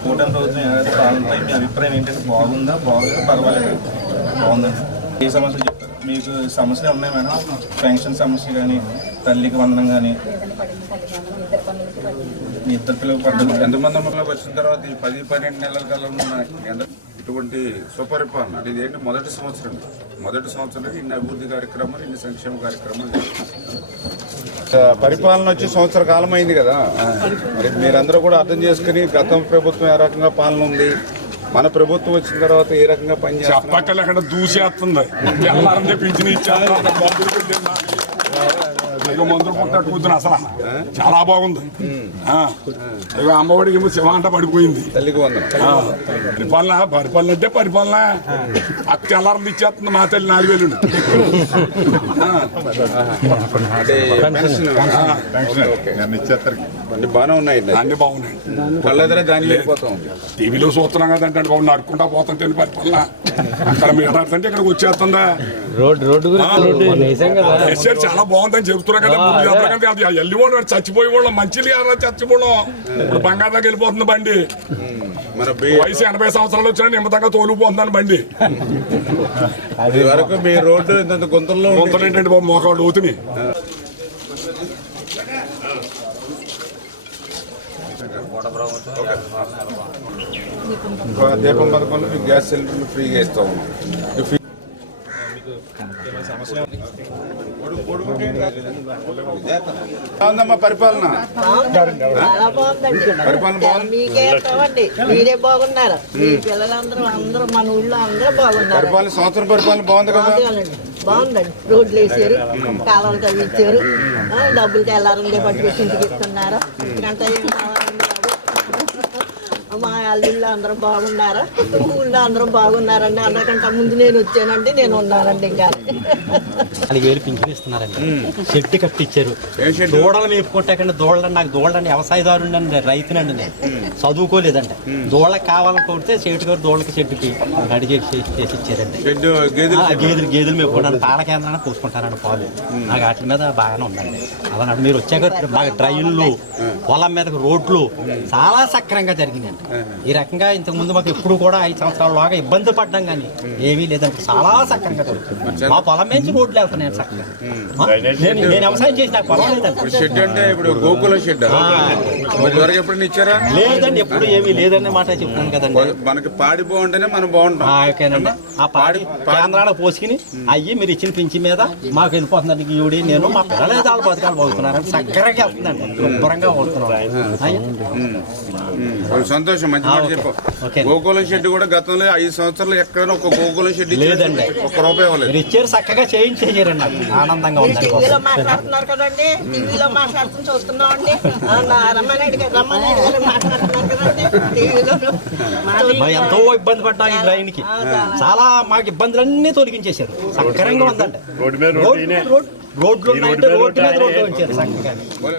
కూటమి ప్రభుత్వం ఏదైతే బాగుంటాయి మీ అభిప్రాయం ఏంటంటే బాగుందా? బాగుందా? పర్వాలేదు? బాగుందండి ఏ సమస్యలు చెప్తారు? మీకు సమస్యలు ఉన్నాయి మేడం పెన్షన్ సమస్య కానీ తల్లికి వందనం కానీ మీ ఇద్దరు పిల్లలు పడ్డది ఎంతమంది అమ్మలోకి వచ్చిన తర్వాత ఈ పది పన్నెండు నెలల కాలంలో ఇటువంటి సుపరిపాలన? అంటే ఇదేంటి మొదటి సంవత్సరం? మొదటి సంవత్సరం ఇన్ని అభివృద్ధి కార్యక్రమాలు ఇన్ని సంక్షేమ కార్యక్రమాలు. పరిపాలన వచ్చి సంవత్సర కాలం అయింది కదా. మరి మీరందరూ కూడా అర్థం చేసుకుని గతం ప్రభుత్వం ఏ రకంగా పాలన ఉంది? మన ప్రభుత్వం వచ్చిన తర్వాత ఏ రకంగా అక్కడ దూసేస్తుంది. ఇక మందులు పుట్టినట్టు కూతురు అసలు. చాలా బాగుంది. ఆ. ఇక అమ్మఒడికి ఏమో శివ అంట పడిపోయింది. పరిపాలన పరిపాలన అంటే పరిపాలన. అక్క తెల్లారం ఇచ్చేస్తుంది మా తల్లి నాలుగు వేలు అంటే. అన్ని బాగానే ఉన్నాయి అన్ని బాగున్నాయి. కళ్ళెదరే దాని టీవీలో చూస్తున్నాం కదంటే బాబు నడుకుంటా పోతుంటే పరిపాలన? అక్కడ మీరు ఆడుతుంటే ఇక్కడికి వచ్చేస్తుందా? రోడ్ రోడ్డు కదా. చాలా బాగుందని చెప్తున్నా కదా. ముందు అది మంచిది ఎవరైనా చచ్చిపోవడం. ఇప్పుడు బంగారులోకి వెళ్ళిపోతుంది బండి. వయసు ఎనభై సంవత్సరాలు వచ్చినా నిమ్మతంగా తోలిపోతుందని బండి. ఇది వరకు మీ రోడ్డు ఇంత గుంతల్లో. కొంత ఏంటంటే బాబు? మోకాళ్ళు ఒక దీపం పథకంలో మీకు గ్యాస్ సిలిండర్లు ఫ్రీగా ఇస్తా. ఉన్నాం ఈ ఫ్రీ- బాగుందమ్మా పరిపాలన. పరిపాలన మీరే బాగున్నారు. మీ పిల్లలందరూ అందరూ మన ఊళ్ళో అందరూ బాగున్నారు. పరిపాలన సంవత్సరం పరిపాలన బాగుంది కదా? బాగుందండి. రోడ్లు వేసారు కాలువలు తవ్వించారు. డబ్బులు తెల్లారందే పట్టుకొచ్చి ఇంటికి ఇస్తున్నారు. గంట? మా అల్లుళ్ళు అందరూ బాగున్నారా? ఊళ్ళో అందరూ బాగున్నారండి. అందరికంటే ముందు నేను వచ్చానండి నేను ఉన్నానండి ఇంకా. నాలుగు వేలు పింఛన్ ఇస్తున్నారండి. చెట్టు కట్టించారు ఏం షెడ్ దూడలు మేపుకుంటాకండి దూడలండి నాకు దూడలండి వ్యవసాయదారుండి అండి రైతునండి. నేను చదువుకోలేదండి. దూడలకు కావాలని కొడితే చేటు గారు దూడలకి చెట్టుకి రెడీ చేసి చేసి ఇచ్చారండి. గేదెలు గేదెలు మేపుకోవడానికి పాల కేంద్రాన్ని పోసుకుంటారండి పాలు. నాకు వాటి మీద బాగానే ఉందండి. అలా మీరు వచ్చాక బాగా డ్రైన్లు పొలం మీద రోడ్లు చాలా సక్రంగా జరిగినాయండి. ఈ రకంగా ఇంతకు ముందు మాకు ఎప్పుడు కూడా ఐదు సంవత్సరాలలోగా ఇబ్బంది పడ్డాం కానీ ఏమీ లేదండి చాలా సక్రంగా జరుగుతుంది మా పొలం నుంచి రోడ్లు వెళ్తున్నాయి చక్కగా నేను నేను వ్యవసాయం చేసి నాకు పొలం లేదండి ఇప్పుడు షెడ్ అంటే ఇప్పుడు గోకుల షెడ్ మరి వరకు ఎప్పుడైనా ఇచ్చారా లేదండి ఎప్పుడు ఏమీ లేదనే మాట చెప్తున్నాను కదండి మనకి పాడి బాగుంటేనే మనం బాగుంటాం ఆ, ఓకేనండి ఆ పాడి కేంద్రాలకు పోసుకుని అయ్యి మీరు ఇచ్చిన పింఛి మీద మాకు వెళ్ళిపోతుందండి ఈవిడి నేను మా పిల్లలు వాళ్ళ బతకాలు పోతున్నారని చక్కరగా వెళ్తుందండి శుభ్రంగా పోతున్నాం అయ్యి. సంతోషం మంచి మాట చెప్పు. గోకులం షెడ్ కూడా గతంలో ఐదు సంవత్సరాలు ఎక్కడైనా ఒక గోకులం షెడ్ ఇచ్చారు. లేదండి. ఒక్క రూపాయి ఇవ్వలేదు. ఇచ్చారు చక్కగా చేయించేసారండి ఆనందంగా మీరు ఉందండి టీవీలో మాట్లాడుతున్నారు కదండి. టీవీలో మాట్లాడుతున్న చూస్తున్నామండి. ఆ, నా రమ్మనాయుడు గారు రమ్మనాయుడు గారు మాట్లాడుతున్నారు కదండి. టీవీలో. మేము ఎంతో ఇబ్బంది పడ్డాం ఈ ట్రైన్కి చాలా. మాకు ఇబ్బందులన్నీ తొలగించేశారు. సక్రంగా ఉందండి. రోడ్ రోడ్ రోడ్లు ఉన్నాయంటే రోడ్డు మీద రోడ్డు ఉంచారు చక్కగా